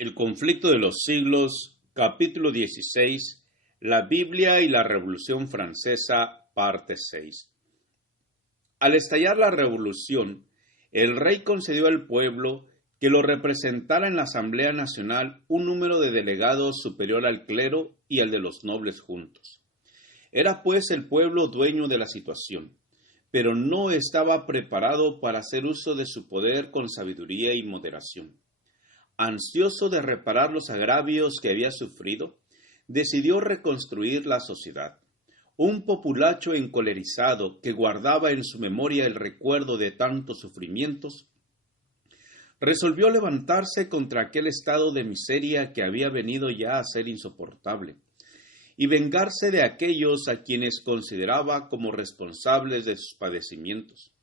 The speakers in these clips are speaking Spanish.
El conflicto de los siglos, capítulo 16, la Biblia y la Revolución Francesa, parte 6. Al estallar la revolución, el rey concedió al pueblo que lo representara en la Asamblea Nacional un número de delegados superior al clero y al de los nobles juntos. Era pues el pueblo dueño de la situación, pero no estaba preparado para hacer uso de su poder con sabiduría y moderación. Ansioso de reparar los agravios que había sufrido, decidió reconstruir la sociedad. Un populacho encolerizado que guardaba en su memoria el recuerdo de tantos sufrimientos, resolvió levantarse contra aquel estado de miseria que había venido ya a ser insoportable, y vengarse de aquellos a quienes consideraba como responsables de sus padecimientos.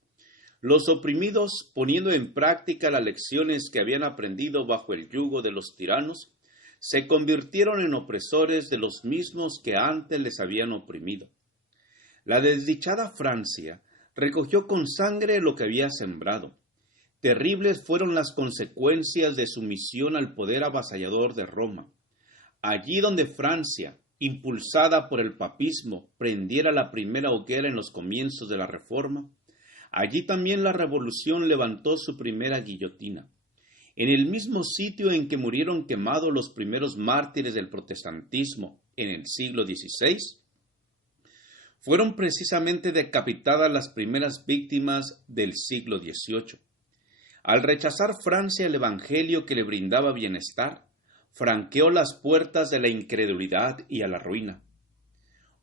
Los oprimidos, poniendo en práctica las lecciones que habían aprendido bajo el yugo de los tiranos, se convirtieron en opresores de los mismos que antes les habían oprimido. La desdichada Francia recogió con sangre lo que había sembrado. Terribles fueron las consecuencias de su misión al poder avasallador de Roma. Allí donde Francia, impulsada por el papismo, prendiera la primera hoguera en los comienzos de la Reforma, allí también la Revolución levantó su primera guillotina. En el mismo sitio en que murieron quemados los primeros mártires del protestantismo en el siglo XVI, fueron precisamente decapitadas las primeras víctimas del siglo XVIII. Al rechazar Francia el evangelio que le brindaba bienestar, franqueó las puertas de la incredulidad y a la ruina.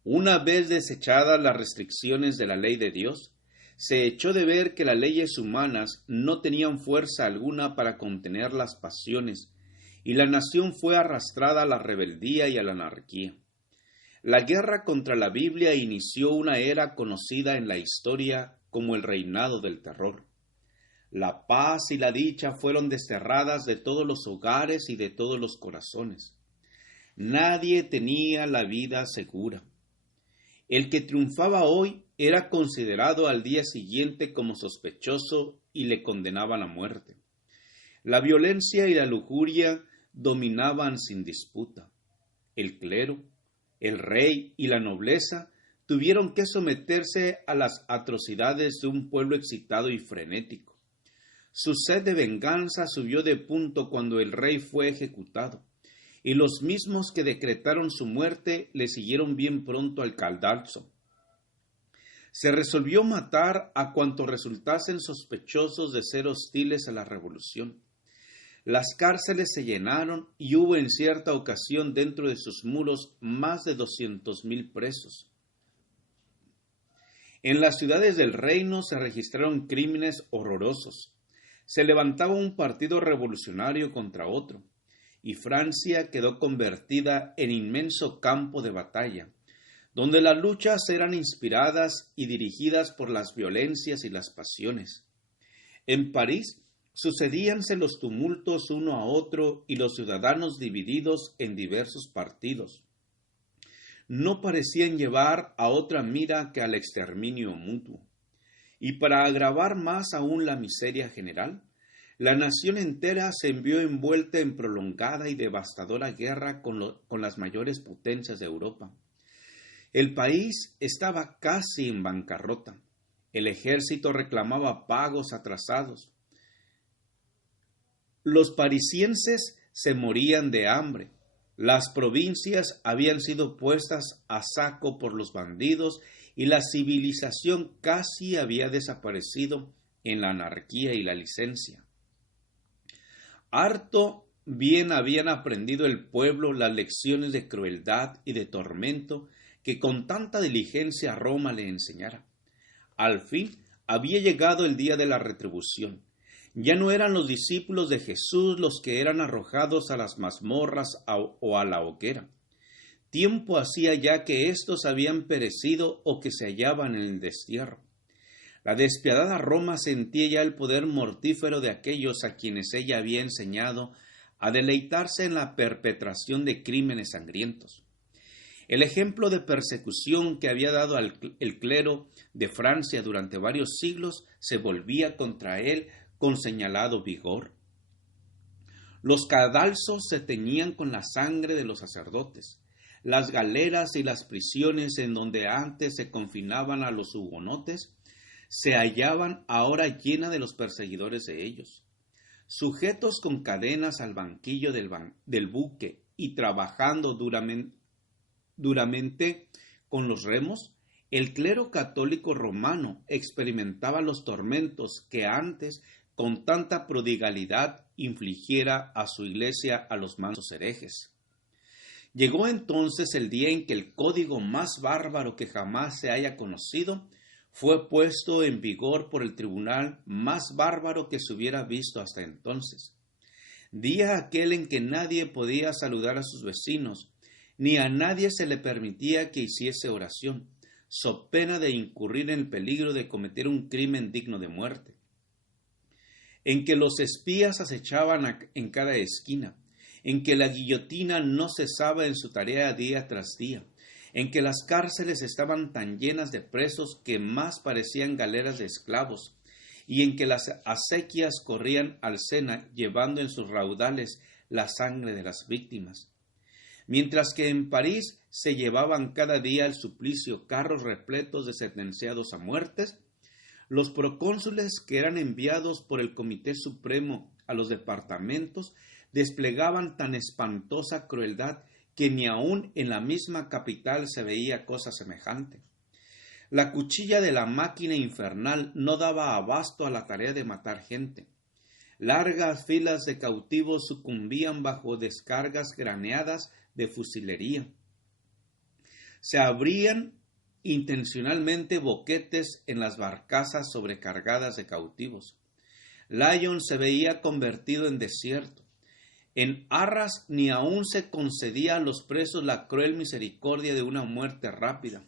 Una vez desechadas las restricciones de la ley de Dios, se echó de ver que las leyes humanas no tenían fuerza alguna para contener las pasiones, y la nación fue arrastrada a la rebeldía y a la anarquía. La guerra contra la Biblia inició una era conocida en la historia como el reinado del terror. La paz y la dicha fueron desterradas de todos los hogares y de todos los corazones. Nadie tenía la vida segura. El que triunfaba hoy era considerado al día siguiente como sospechoso y le condenaban a muerte. La violencia y la lujuria dominaban sin disputa. El clero, el rey y la nobleza tuvieron que someterse a las atrocidades de un pueblo excitado y frenético. Su sed de venganza subió de punto cuando el rey fue ejecutado, y los mismos que decretaron su muerte le siguieron bien pronto al cadalso. Se resolvió matar a cuantos resultasen sospechosos de ser hostiles a la revolución. Las cárceles se llenaron y hubo en cierta ocasión dentro de sus muros más de 200,000 presos. En las ciudades del reino se registraron crímenes horrorosos. Se levantaba un partido revolucionario contra otro, y Francia quedó convertida en inmenso campo de batalla, donde las luchas eran inspiradas y dirigidas por las violencias y las pasiones. En París sucedíanse los tumultos uno a otro y los ciudadanos divididos en diversos partidos. No parecían llevar a otra mira que al exterminio mutuo. Y para agravar más aún la miseria general, la nación entera se vio envuelta en prolongada y devastadora guerra con las mayores potencias de Europa. El país estaba casi en bancarrota. El ejército reclamaba pagos atrasados. Los parisienses se morían de hambre. Las provincias habían sido puestas a saco por los bandidos y la civilización casi había desaparecido en la anarquía y la licencia. Harto bien habían aprendido el pueblo las lecciones de crueldad y de tormento que con tanta diligencia Roma le enseñara. Al fin había llegado el día de la retribución. Ya no eran los discípulos de Jesús los que eran arrojados a las mazmorras o a la hoguera. Tiempo hacía ya que éstos habían perecido o que se hallaban en el destierro. La despiadada Roma sentía ya el poder mortífero de aquellos a quienes ella había enseñado a deleitarse en la perpetración de crímenes sangrientos. El ejemplo de persecución que había dado el clero de Francia durante varios siglos se volvía contra él con señalado vigor. Los cadalsos se teñían con la sangre de los sacerdotes. Las galeras y las prisiones en donde antes se confinaban a los hugonotes se hallaban ahora llenas de los perseguidores de ellos. Sujetos con cadenas al banquillo del buque y trabajando duramente con los remos, el clero católico romano experimentaba los tormentos que antes con tanta prodigalidad infligiera a su iglesia a los mansos herejes. Llegó entonces el día en que el código más bárbaro que jamás se haya conocido fue puesto en vigor por el tribunal más bárbaro que se hubiera visto hasta entonces. Día aquel en que nadie podía saludar a sus vecinos, ni a nadie se le permitía que hiciese oración, so pena de incurrir en el peligro de cometer un crimen digno de muerte. En que los espías acechaban en cada esquina, en que la guillotina no cesaba en su tarea día tras día, en que las cárceles estaban tan llenas de presos que más parecían galeras de esclavos, y en que las acequias corrían al Sena llevando en sus raudales la sangre de las víctimas. Mientras que en París se llevaban cada día al suplicio carros repletos de sentenciados a muertes, los procónsules que eran enviados por el Comité Supremo a los departamentos desplegaban tan espantosa crueldad que ni aun en la misma capital se veía cosa semejante. La cuchilla de la máquina infernal no daba abasto a la tarea de matar gente. Largas filas de cautivos sucumbían bajo descargas graneadas de fusilería. Se abrían intencionalmente boquetes en las barcazas sobrecargadas de cautivos. Lyon se veía convertido en desierto. En Arras ni aún se concedía a los presos la cruel misericordia de una muerte rápida.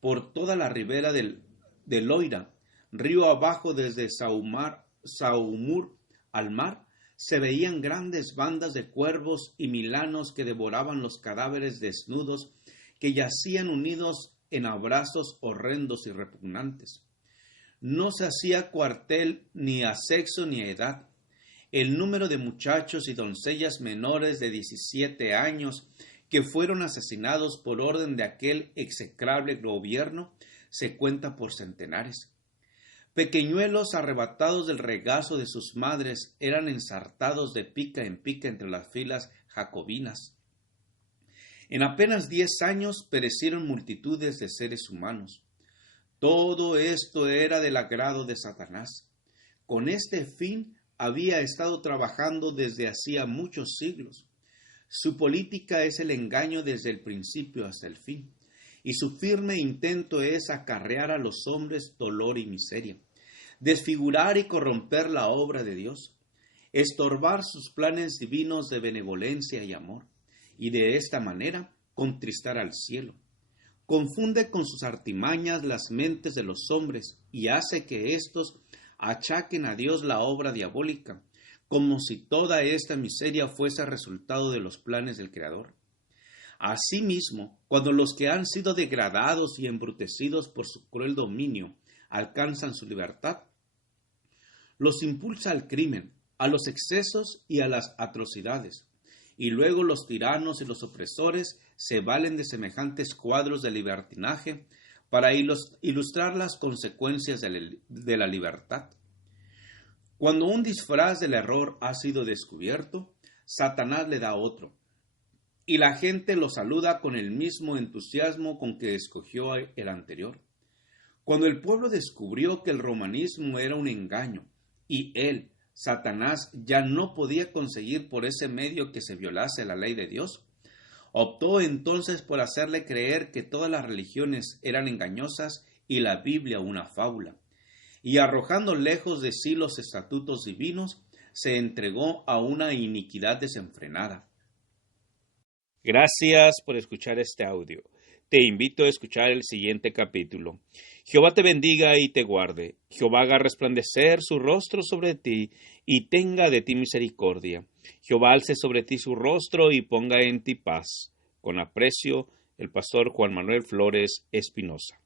Por toda la ribera del Loira, río abajo desde Saumur al mar, se veían grandes bandas de cuervos y milanos que devoraban los cadáveres desnudos que yacían unidos en abrazos horrendos y repugnantes. No se hacía cuartel ni a sexo ni a edad. El número de muchachos y doncellas menores de 17 años que fueron asesinados por orden de aquel execrable gobierno se cuenta por centenares. Pequeñuelos arrebatados del regazo de sus madres eran ensartados de pica en pica entre las filas jacobinas. En apenas 10 años perecieron multitudes de seres humanos. Todo esto era del agrado de Satanás. Con este fin había estado trabajando desde hacía muchos siglos. Su política es el engaño desde el principio hasta el fin, y su firme intento es acarrear a los hombres dolor y miseria, desfigurar y corromper la obra de Dios, estorbar sus planes divinos de benevolencia y amor, y de esta manera contristar al cielo. Confunde con sus artimañas las mentes de los hombres y hace que éstos achaquen a Dios la obra diabólica, como si toda esta miseria fuese resultado de los planes del Creador. Asimismo, cuando los que han sido degradados y embrutecidos por su cruel dominio alcanzan su libertad, los impulsa al crimen, a los excesos y a las atrocidades, y luego los tiranos y los opresores se valen de semejantes cuadros de libertinaje para ilustrar las consecuencias de la libertad. Cuando un disfraz del error ha sido descubierto, Satanás le da otro, y la gente lo saluda con el mismo entusiasmo con que escogió el anterior. Cuando el pueblo descubrió que el romanismo era un engaño, y él, Satanás, ya no podía conseguir por ese medio que se violase la ley de Dios, optó entonces por hacerle creer que todas las religiones eran engañosas y la Biblia una fábula, y arrojando lejos de sí los estatutos divinos, se entregó a una iniquidad desenfrenada. Gracias por escuchar este audio. Te invito a escuchar el siguiente capítulo. Jehová te bendiga y te guarde. Jehová haga resplandecer su rostro sobre ti y tenga de ti misericordia. Jehová alce sobre ti su rostro y ponga en ti paz. Con aprecio, el pastor Juan Manuel Flores Espinosa.